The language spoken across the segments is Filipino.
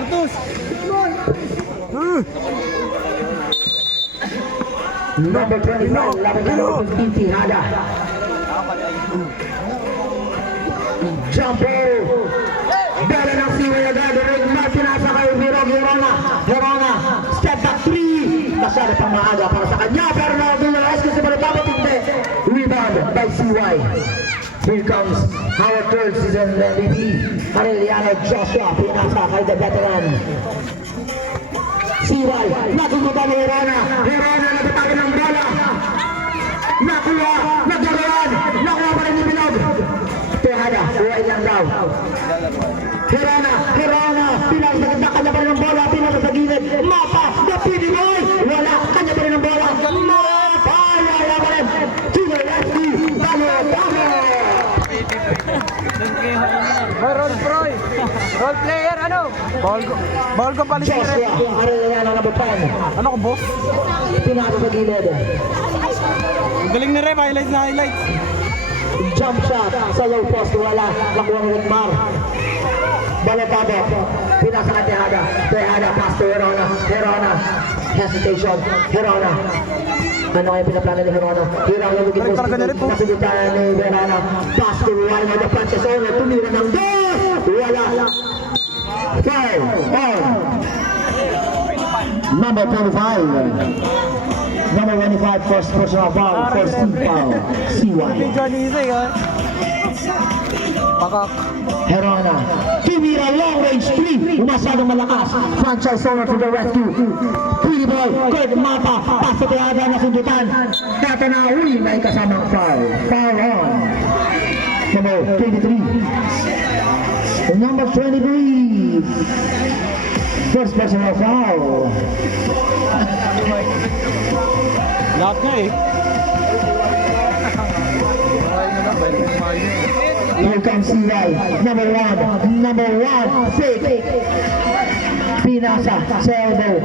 Santos! Number 25, laban ka ng Pinti Hada. Jumper! Bala ng siway agad. Rick Martin nasa kay Verona. Step back 3. Masyado pang maaga para sa kanya. Pero na-realize kasi malapapot hindi. Rebound by CY. Here comes our third season MVP. Arellano Joshua. Pinasa kay the veteran. CY. Natutupa ni Verona. Verona nagtatawin ng bola. Nakuha. Nagdagalan. Nakuha pa rin ni Bilog. Tehada. Uway lang daw. Hirana, pinasa sa kanya pa rin ng bola, pinasa sa gilid, Mapa, napili mo, wala, kanya pa rin ng bola, Mapa, wala pa rin, Chile-Leslie, Balo-Balo! Role player, ano? Ball ko pala siya. Joshua, Arellano na bupan. Ano ko, boss? Pinasa sa gilid. Galing na rin, highlights. Jump shot sa low post, wala, nakuha ni Rickmar. Balotado, pinasa ka Tehada, pass to Herona, hesitation, Herona. Ano kaya pinaplano ni Herona? Lugin mo kasagutan ni Verona, pass to Ruano, the Frances Ono, tumira ng dos, wala. Foul, on. Number 25. Number 25, first personal foul, first team foul, CY. Pakak. Herona, tumira long range 3, masyadong malakas, franchise owner to the rescue. Pretty ball, Kurt Mapa, pass to Tehada na sundutan. Tatanawi, may kasamang foul. Foul on. Number 23. Number 23. First personal foul. Lahat nga eh. Here comes CY, number one, fake. Pinasa, sa elbow.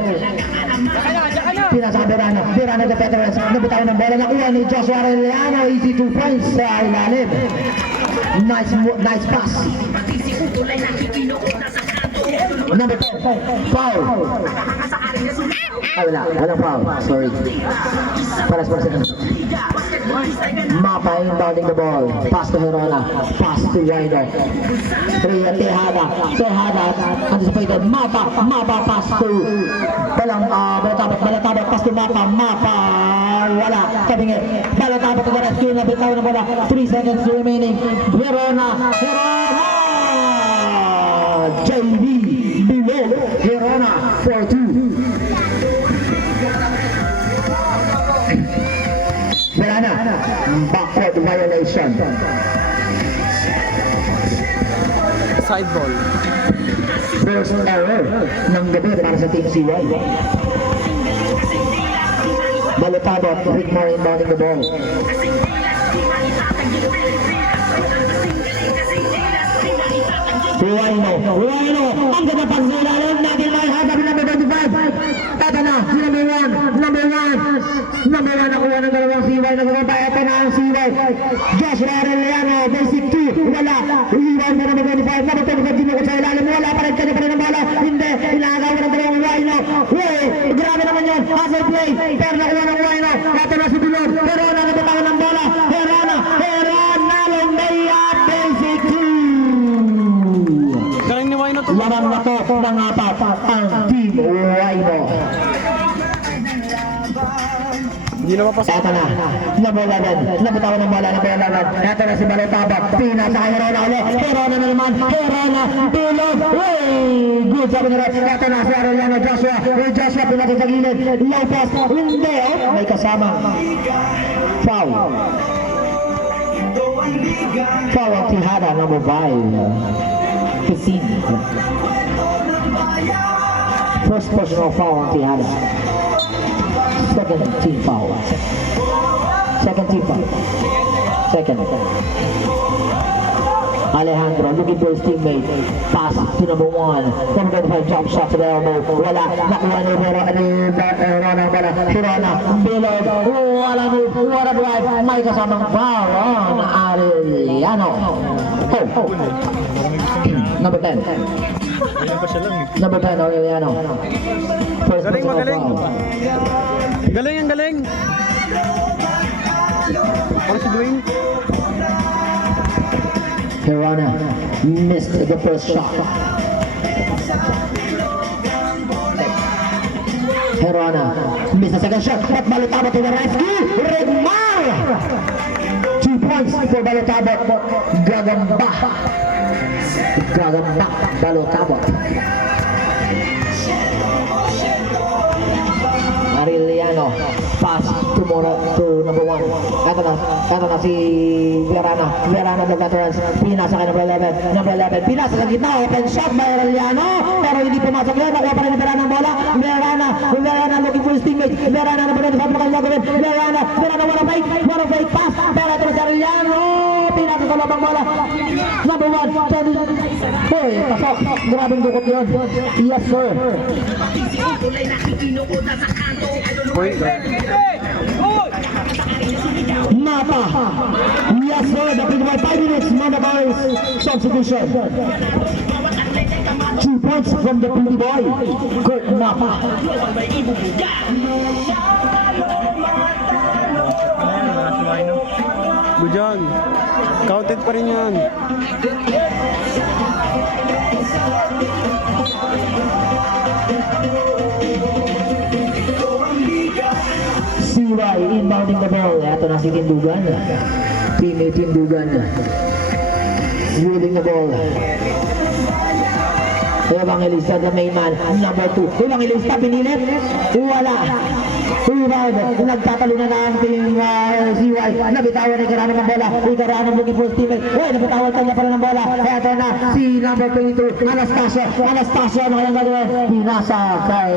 Pinasa ka Verona the veterans, nabitawan ng bola, nakuha ni Joshua Arellano, easy 2 points sa ilalim. Nice pass. Number 10, foul. Walang foul, sorry. Paras sa Mapa inbounding the ball. Pass to Herona. Pass to Ryder. Tehada. Anticipated. Mapa pass to Balatabat. Pass to Mapa. Wala. Kabingi. Balatabat to the rescue. Nabitaw na bola. 3 seconds remaining. Herona. JB. Below. Herona. 4-2. Verona, backward violation. Side ball. First error ng gabi para sa Team CY. Balotado at Rickmar inbounding the ball. Ruano, ang ganda pang nilalim natin may hagap number 25. Ito na, si number one nakuha ng dalawang CY, nagkakanta, ito na ang CY. Joshua Arellano, basic 2, wala, iwan na number 25, number 25, dinukot sa ilalim, wala pa rin, kanya pa rin ang bala, hindi, inagawa ng dalawang Ruano. Grabe naman yun, hustle play, pero nakuha ng Ruano, ito na si Bilog, Herona, nabatawan ng bola, Herona, Lumbaya, basic 2. Galing ni Wino to. Lamang na to ng apat ang Team Wino. Hindi na mapasok. Ito na, nabulanan, nabitawan ng bola, nabulanan. Ito na si Balotado, pinasa kay Herona ulit. Herona na naman, Bilog. Good sabi ni Rex. Ito na si Arellano Joshua. Joshua pinasa sa gilid. Low pass, hindi. May kasama. Foul. Foul ang Tehada, number 5. 15. First personal foul on Tehada. Second team foul. Second. Alejandro looking for his teammate. Pass to number 1. 1.5 jump shot to the elbow. Wala. Nakuha ni Verona. Bilog. Wala drive. May kasamang foul on Arellano. Number 10. Number 10, Aureliano. First Galing, personal magaling. foul. Galing, ang galing. Ano si Dwayne? Hirana missed the first shot. Hirana missed the second shot. But Balotabo to the rescue. Redmar! 2 points for Balotabo. Gagamba. Gagamba. Balotabo. Arellano pass to number 1. Ito na si Verana the veterans. Pinasa kay number 11. Pinasa sa gitna. Open shot by Arellano. Pero hindi pumasok yun. Nakuha pa rin ni Verana ang bola. Verana looking for his teammate. Verana na pagkakita sa mga gagawin. Verana what a fake pass. Pero ito si Arellano. Pinasa sa lobang bola. Number 1. Hoy, pasok. Grabing dukot yun. Yes sir. Point guard. Mata. Yes sir, that is by 5 minutes. Mata Boys substitution. 2 points from the pretty boy, Kurt Mata. Bujan. Counted pa rin yan. CY inbounding the ball. Ito na si Tindugan. Teammate Tindugan. Wielding the ball. Evangelista, the main man. Number 2. Evangelista, pinilit. Wala. Rebound. Nagtatalunan na ang team CY. Nabitawan ni Karano ng bola. Karano looking for his teammate. Nabitawan kanya pala ng bola. Ito na si number 22. Anastasio. Ano kayang gagawin? Pinasa kay...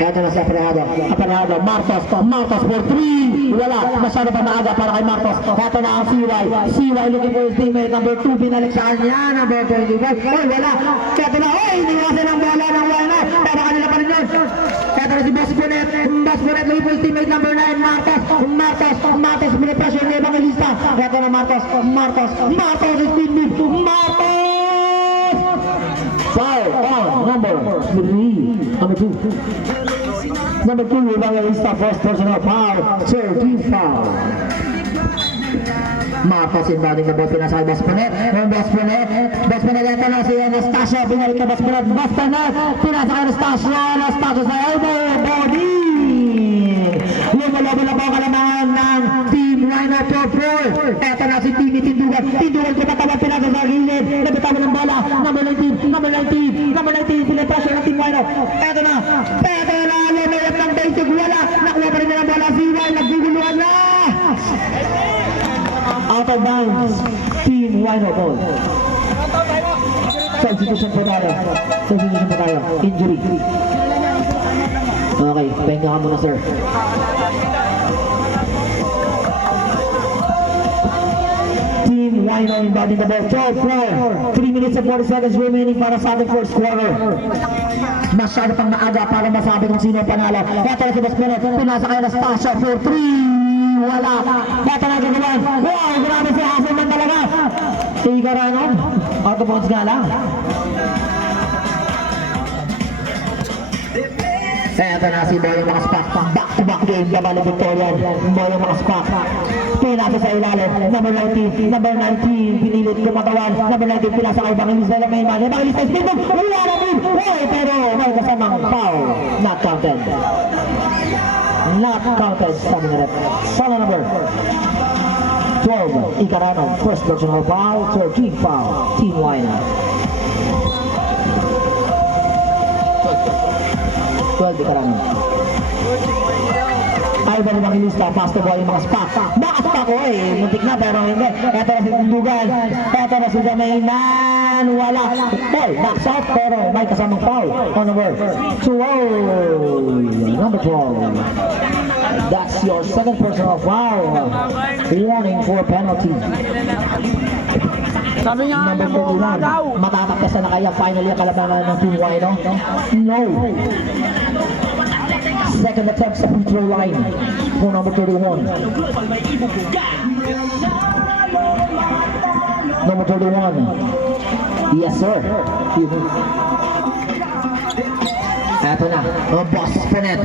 Ito na si Aparehado. Martos for 3. Wala. Masyado pa maaga para kay Martos. Ito na ang CY looking for his teammate. Number 2. Binalik sa kanya. Number 25. Wala. Ito na. Iniwasan ang bola ng Wala. Pero kanila pa rin yun. Ito na si Basbonet looking for his teammate number 9, Martos, pressure ni Evangelista. Ito na Martos is teammate. Foul on number 3. Number 2, Evangelista, first personal foul, third team foul. Marcos inbounding the ball, pinasa kay Basbonet. Basbonet, ito na si Anastasio, binalik ka Basbonet, pinasa kay Anastasio sa elbow, body. Lumalaban na po ang kalamangan ng Team Rhino Top 4. Ito na si Timmy Tindugan kumatawa, pinasa sa gilid, nabitawan ng bola, number 19, pinapressure ng Team Rhino. Ito na, lumayap ng basic, wala, nakuha pa rin ng bola, CY, nagguguluhan na. Out of bounds, Team Rhino ball. Substitution po tayo. Injury. Okay, pahinga ka muna sir. Team Rhino inbounding the ball. 12-4. 3 minutes and 40 seconds remaining para sa ating first quarter. Masyado pang maaga para masabi kung sino ang panalo. Ito na si Basbonet. Pinasa kay Anastasio for 3. Wala. Ito na gagawin. Wow, grabe si Hasselman talaga. Karano. Out of bounds nga lang. Ito na si Boyong Makaspak. Back-to-back game. Laban ng Victorian. Boyong Makaspak. Pinasa sa ilalim. Number 19. Pinilit kumatawan. Number 19. Pinasa kay Evangelista na main man. Evangelista is pinbog. Wala na move. Pero may kasamang foul. Not counted. Sabi na rep. Foul number 12. Ikarano. First personal foul. 13 foul. Team Rhino. 12 Ikarano. Ivan Evangelista, pass to boy, Makaspak. Makaspak ko muntik na pero hindi. Ito na si Tindugan. Ito na si Jamainan. Wala. Boy, backs out pero may kasamang foul. On number 12. Number 12. That's your second personal foul. Warning for penalty. Sabi niya nga Number na 31. Matatakpasan na kaya finally ang kalabangan ng Team Rhino? No. Second attempt sa free throw line for number 31. Number 31. Yes, sir. Eto na, Boss Penet.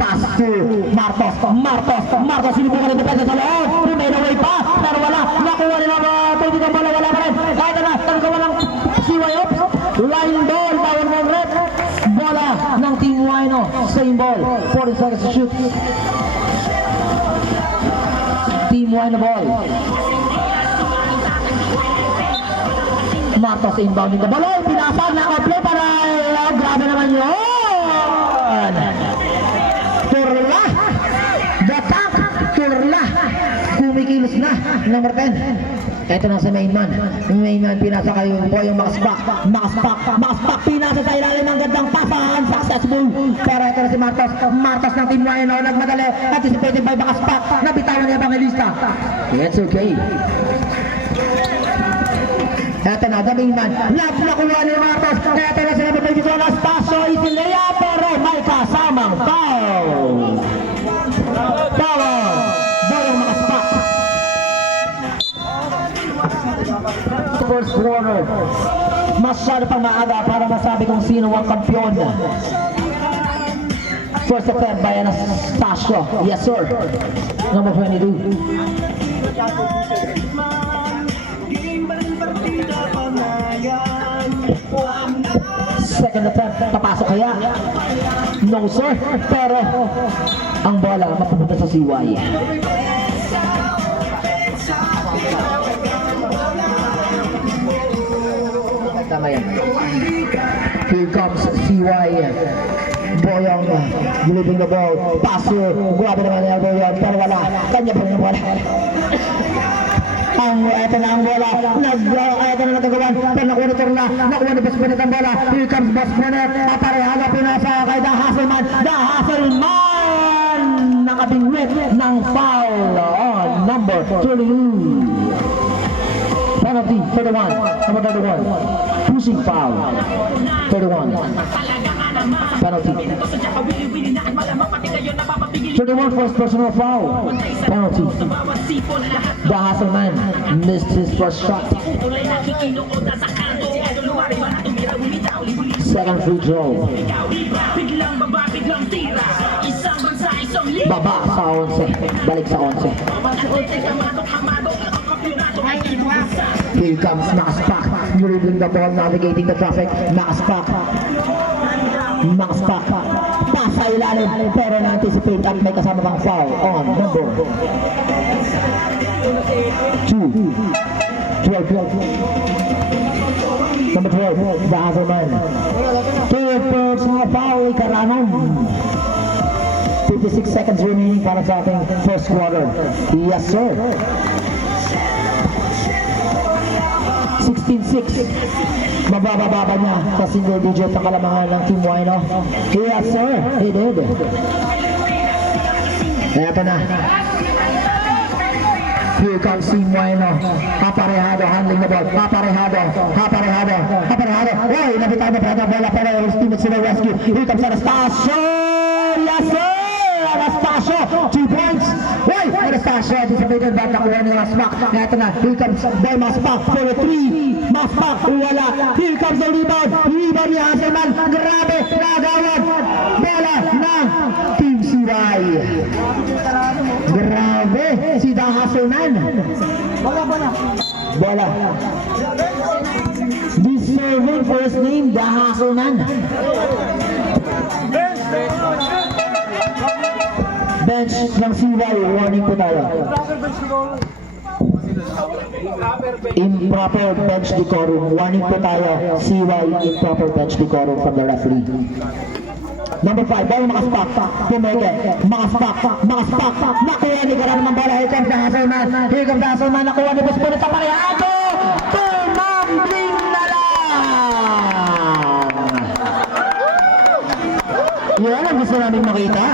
Pass to Martos. Martos, sinubukan ng depensa sa loob. Remain away pa, pero wala. Nakuha nila tubig ang bola, wala pa rin. Kahit na, tagawa ng CY Ops. Line ball, power ball red. Bola ng Team Wino. Same ball. 40 seconds to shoot. Team Wino ball. Martos inbounding the ball. Pinasa na komple para grabe naman yun. Turla. Batak. Turla. Kumikilos na. Number 10. Ito na sa main man. Yung main man, pinasa kayo po yung makaspak. Pinasa sa ilalim ng gandang pasahan. Successful. Pero ito na si Martos. Martos ng Team Wino. Nagmadali. Anticipated by makaspak. Nabitawan niya Evangelista. It's okay. Ito na, the main man. Lap na kuha ni Martos. Ito na sila matay dito. Anastasio Isilea. Pero may kasamang foul. Bolang makaspak. First quarter. Masyado pang maaga para masabi kung sino ang kampiyon. First attempt by Anastasio. Yes, sir. Number 22. Second attempt, papasok kaya? No, sir. Pero ang bola mapupunta sa CY. Tama yan. Here comes CY. Boyong delivering the ball. Passer. Grabe naman yung elbow yun. Pero wala. Kanya po yung bola. Ito na ang bola. Ito na nagagawan. Pero nakuha ni Turla. Nakuha ni Boss Benet ang bola. Here comes Boss Benet. Aparehada pinasa kay The Hasselman. The Hasselman! Nakabingwit ng foul on number 32. Penalty, 31. Number 31. Pushing foul. 31. Penalty. 31 first personal foul. Penalty. The Hasselman missed his first shot. Second free throw. Baba sa 11. Balik sa 11. Here comes Makaspak. Moving the ball, navigating the traffic. Makaspak. Pasa ilalim. Pero na-anticipate at may kasama pang foul on number 2. 12. Number 12, The Hasselman. Third personal foul, Icaranon. 56 seconds remaining para sa ating first quarter. Yes, sir. 16-6. Mababa niya sa single digit ang kalamangan ng Team Wino. Yes, sir. He did. Eto na. Here comes Team Wino. Aparehado, handling the ball. Aparehado. Uy, nabitaw na pa bola pero his teammates sila rescue. Here comes Anastasio. Yes, sir. Anastasio, 2 points. Uy, Anastasio, anticipated back nakuha ni Maspak. Eto na. Here comes Boy Maspak for a 3. Maspak, wala. Here comes the rebound. Rebound ni Hasselman. Grabe, nagawad. Bola ng Team CY. Grabe, si The Hasselman. Bola. Deserving first name, The Hasselman. Bench ng CY, warning po tayo. Improper bench decorum. Warning po tayo. CY, improper bench decorum from the referee. Number 5, ball Makaspak. Pumeke. Makaspak. Nakuha ni Karan ng bola. Here comes The Hasselman. Nakuha ni Boss Benet. Aparehado. Tumambling na lang. Yan ang gusto namin makita.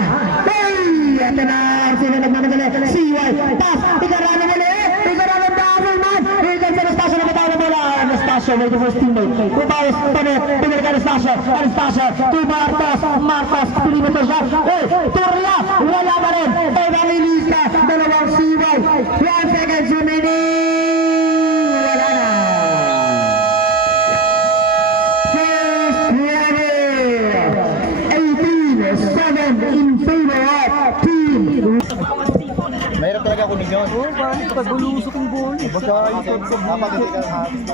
Ito na, sila nagmamadali. CY, pass, Ikaran ng Hasselman. Here comes Anastasio, nabitaw na bola. Anastasio, may the first teammate. Ubayos, pinalik Anastasio, to Martos, perimeter shot. Turla, wala pa rin. Evangelista, dalawang CY. 1 seconds remaining. Wala na. Mahirap talaga kunin yun. Oo, paano pag bulusok yung bola? Basta ito, dapat hindi ka nakakabis.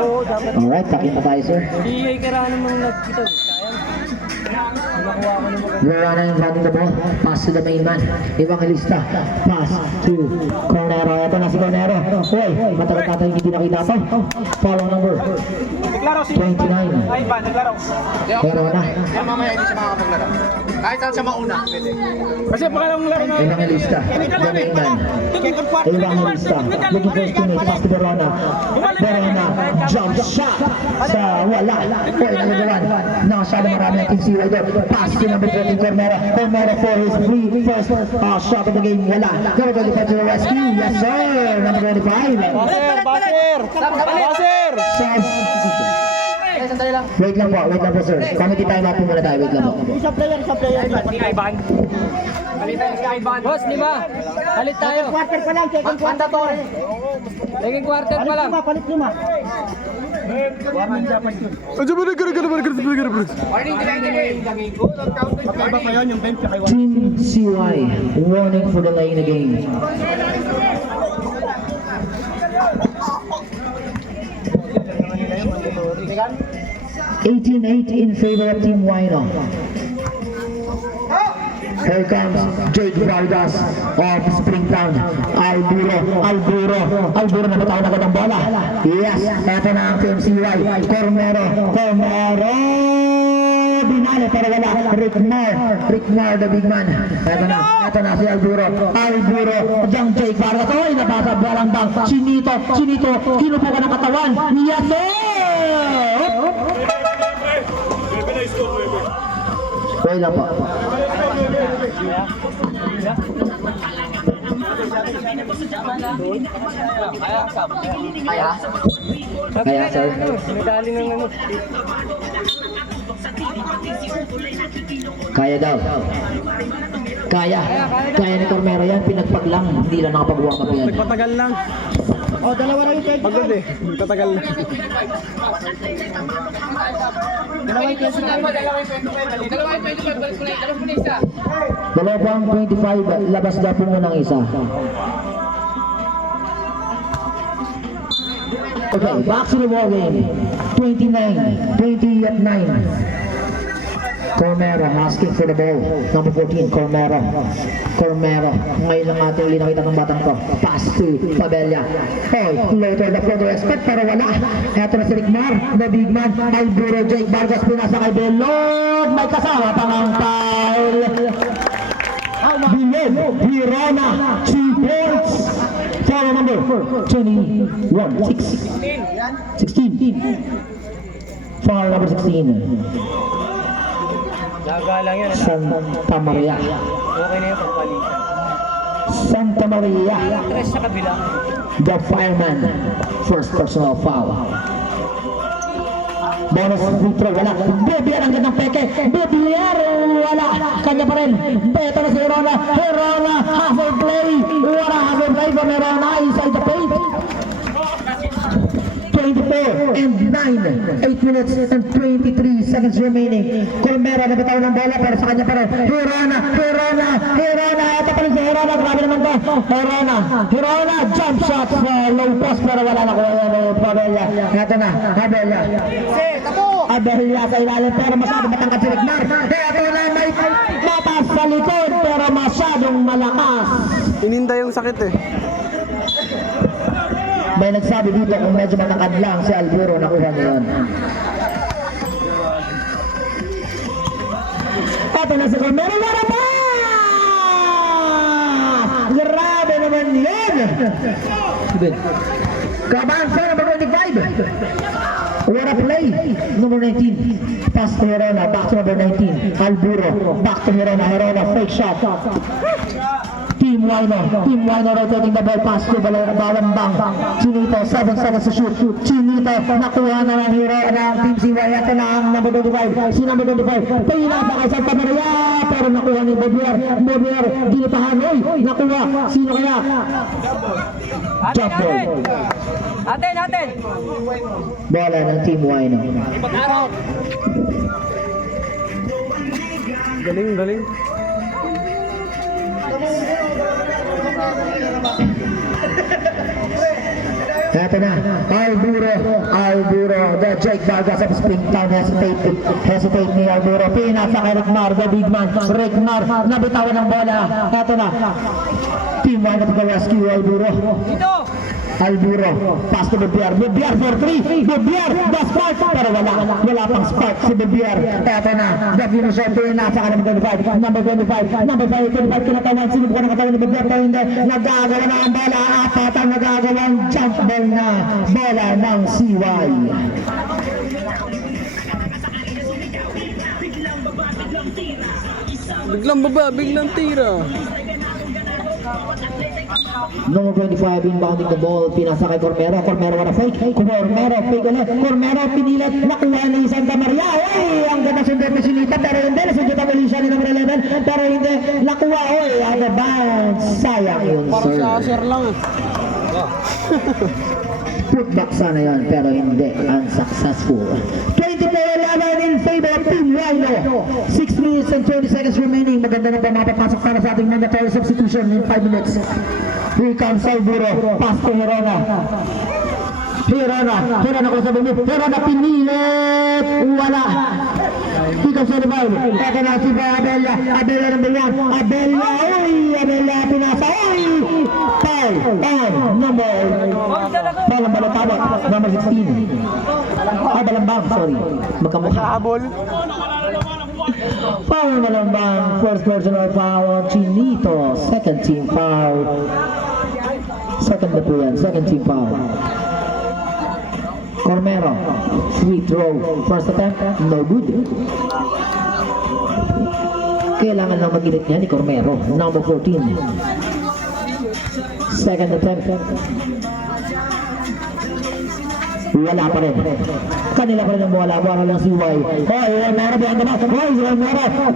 Oo, dapat. Alright, takita tayo sir. Hindi ay kailangan namang nagkita. Sayang. Nakuha ko naman. Verona inviting the ball. Pass to the main man. Evangelista. Pass to Cornero. Ito na si Cornero. Hoy, matagal natin hindi nakita to. Follow number Naglaro si 29. Ay ba, naglaro. Verona. Kaya mamaya hindi siya makakapaglaro. Kahit saan siya mauna, pwede. Kasi pangalawang laro na. Evangelista. The main man. Evangelista. Looking for his teammate. Pass to Verona. Verona. Jump shot. Sa wala. Hoy, nalagawan. Nakasyado marami ang team CY doon. Pass to number 14, Cornero. Cornero for his first shot of the game. Wala. Number 25 to the rescue. Yes, sir. Number 25. Baser! Baser! Wait lang po, sir. Committee time up po muna tayo. Wait lang po. Isa player. Ivan. Palitan si Ivan. Boss, lima. Palit tayo. Quarter pa lang, second quarter. Second quarter pa lang. Palit lima. Warning dapat yun. Magkaiba pa yun, yung bench kay Team CY warning for delay in the game. Sigan? 18-8 in favor of Team Wino. Here comes Jake Vargas of Springtown. Alburo na bataw na agad ang bola. Yes, eto na ang Team CY. Cornero. Binale pero wala. Rick Mar, the big man. Eto na si Alburo. Diyang Jake Vargas. Oy, nabasa bolang bang. Chinito. Kinupo ka ng katawan. Yes, sir! Wait lang po. Kaya, sir. Medali ng ano. Kaya daw. Kaya ni Cormero yan. Pinagpaglang. Hindi lang nakapag-warm up yan. Patagal lang. Oh, dalawa na yung 25. Pagod eh. Tatagal lang. Dalawa yung 25. Dalawang 25. Labas daw po muna ng isa. Okay, back to the ball game. 20 at 9. Cormero asking for the ball. Number 14, Cormero. Ngayon lang natin uli nakita ng batang to. Pass to Pabella. Later the floater expert pero wala. Eto na si Rick Mar, the big man. Alburo, Jake Vargas, pinasa kay Belod. May kasama pang ang foul. Biled, Hirona, 3 points. Foul number 21, 16. Foul number 16. Laga lang yan. Santa Maria. Okay na yung pagpalitan. Santa Maria. Tres sa kabila. The fireman. First personal foul. Bonus free throw. Wala. Bebier ang gandang peke. Bebier. Wala. Kanya pa rin. Beto na si Herona. Half-way play. Wala half-way play from Herona. Inside the paint. 24 and 9. 8 minutes and 23 seconds remaining. Cormero na bitaw ng bola pero sa kanya pa rin. Herona. Ito pa rin si Herona. Grabe naman to. Herona. Jump shot sa low post pero wala na kuha yan. Pabella. Ito na. Abella sa ilalim pero masyadong matangkad si Rick Mar. Ito na may mataas sa likod pero masyadong malakas. Ininda yung sakit eh. May nagsabi dito kung medyo matangkad lang si Alburo nakuha niya yun. Ito na si Cormero. Wala pa! Grabe naman yun! Kabansa number 25. What a play! Number 19. Pass to Herona. Back to number 19. Alburo. Back to Herona. Fake shot. Team Wino rotating the ball pass to Balambang. Chinito, 7 seconds to shoot. Chinito, nakuha na ng hero ng Team CY. Ito na ang number 25. Si number 25. Pinasa kay Santa Maria. Pero nakuha ni Bobier. Dinipahan. Nakuha. Sino kaya? Jump ball. Aten! Bola ng Team Wino. Galing. Eto na, Alburo, the Jake Vargas of Springtown, hesitate ni Alburo, pinasa kay Rickmar, the big man, Rickmar, nabitawan ng bola, eto na, team one of the rescue, Alburo, pass to Bebiar for 3, Bebiar, the spark, pero wala pang spark si Bebiar, eto na, the finisher, pinasa ka ng number 25, kinatawan, sinubukan ng katawan ni Bebiar, pero hindi, nagagawa na ang bola, apat ang nagagawang jump ball na bola ng CY. Biglang baba, biglang tira. Number 25 inbounding the ball, pinasa kay Cormero wala fake, Cormero fake ulit, Cormero pinilit, nakuha ni Santa Maria, oy, ang ganda sundot ni Sinita, pero hindi, nasundutan ulit siya ni number 11, pero hindi, nakuha, oy, ang advance, sayang yun, Parang sir. sa asher lang eh. Putback sana yan, pero hindi, unsuccessful. 24-11 in favor of Team Rhino. 6 minutes and 20 seconds remaining. Maganda na ba mapapasok para sa ating mandatory substitution in 5 minutes. Here comes Alburo, pass to Herona ko sa bumi, Herona pinilit, wala. Here comes Olival, eto na si Abella number 1, Abella pinasa, foul, and number Balambang, number 16. Balambang, sorry, magkamukha. Foul Balambang, first personal foul, Chinito, second team foul. Second na po yan, second team foul. Cormero, free throw, first attempt, no good. Kailangan lang mag-init niya ni Cormero, number 14. Second attempt, wala pa rin. Kanila pa rin ang bola lang si Y. Cormero behind the back,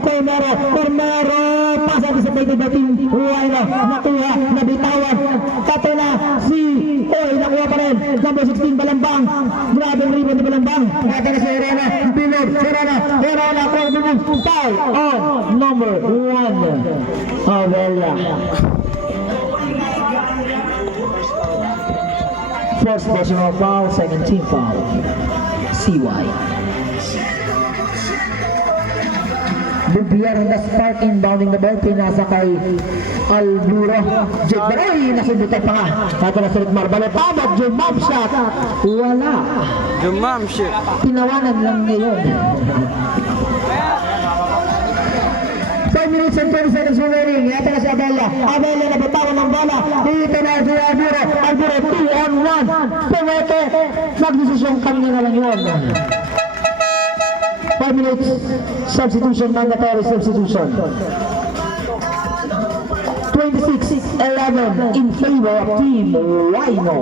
Cormero, pass anticipated by team Y nakuha, nabitawan, kato na si nakuha pa rin, number 16 Balambang, grabe ang rebound ni Balambang, eto na si Herona, Bilog, Herona, foul on number 1, Avella. First personal foul, second team foul. CY. Bebiar on the spark, inbounding the ball, pinasa kay Alburo. Jake Baroy, nasubutan pa nga. Ito na si Rickmar, balitabad, jump shot. Wala. Jumam shit. Tinawanan lang ngayon. 5 minutes and 20 seconds remaining. Ito na si Abella na batawan ng bola. Dito na si Alburo 2 on 1. Pumete, nagdesisyon kanina na lang yun. 5 minutes substitution, mandatory substitution. 26-11 in favor of Team Rhino.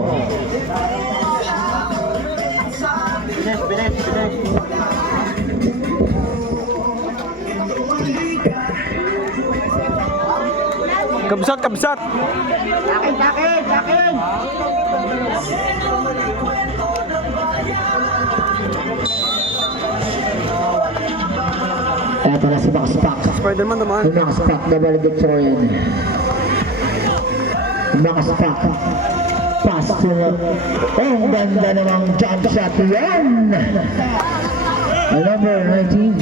Kabsat. Akin. Eto na si Max Pack. Spider-Man naman. Max Pack, the valedictorian. Max Pack. Pass to ang ganda namang jump shot yan. Number 19.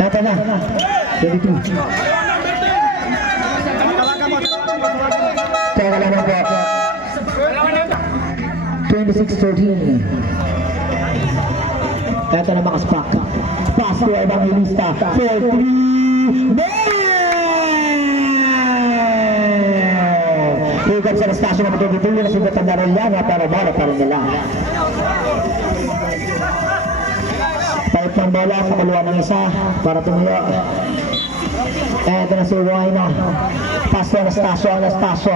Eto na. 22. Teka lang po. 26-13. Eto na Max Pack. Pass to Evangelista for 3. Higap sa Anastasio na matutulong na sundatan na rin yan, pero bola pa rin nila. Palit ng bola sa kaluwa ng isa para tumulo. Eto na si Royna. Pass to Anastasio,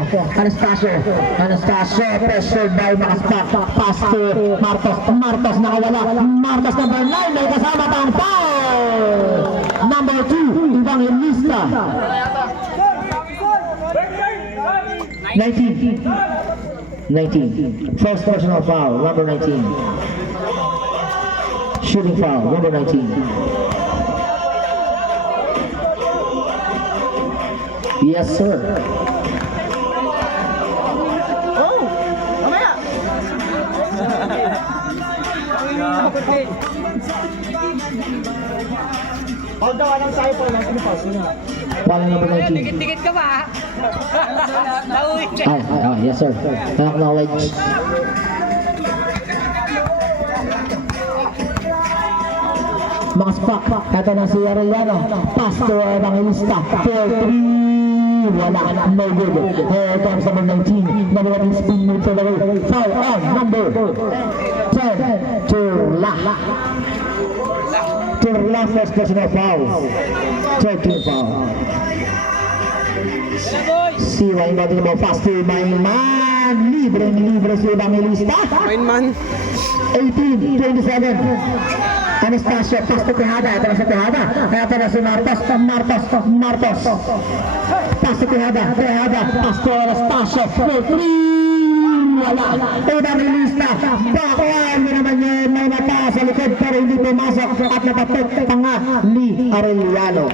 pressured by Max Pack. Pass to Martos nakawala. Martos number 9, may kasama pang foul. Number 2, Evangelista. 19. First personal foul, number 19. Shooting foul, number 19. Yes, sir. Oh! Mamaya! Hold daw, anong sayo po? Ano po? Paling number 19. Dikit-dikit ka ba? Nauwi ka. Yes sir. Acknowledge. Mga spak, ito na si Arellano, Pastor Evangelista, 4-3, wala, no good. Here comes number 19, number 1 spin move to the way, foul on number 10, Turla. Turla, first personal foul, 13 foul. Siwa yung bago naman, Pastor Mainman, libre si Evangelista. Mainman. 18-27. Anastasio, Pastor Tejada, ito na si Tejada, ito na si Martos. Pastor Tejada, Pastor Anastasio, wala. Evangelista, bakuan mo naman yun, may mata sa likod pero hindi pumasok at napatok pa nga ni Arellano.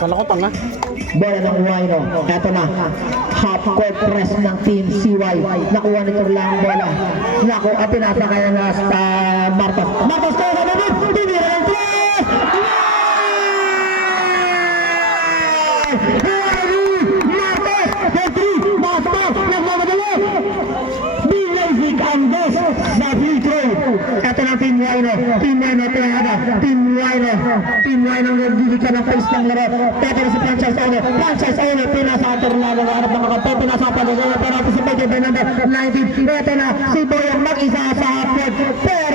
Kala ko tanga. Bola ng Uwaino. Ito na. Half court press ng team CY. Nakuha nito lang ang bola. Naku, at pinasa kaya na sa Marcos. Marcos ko na naman. Tinira ng tres! Marcos! Petri! Marcos! Nagmamadali! Basic Andes sa free throw. Ito na Team Uwaino. Team Uwaino. Team Uwaino nagbibig ka ng face ng laro. Ito na si franchise owner. Pinasa ang Tornado. Harap ng kakampi. Pinasa ang Tornado. Pero anticipated by number 19. Ito na si Boyang mag-isa sa half court.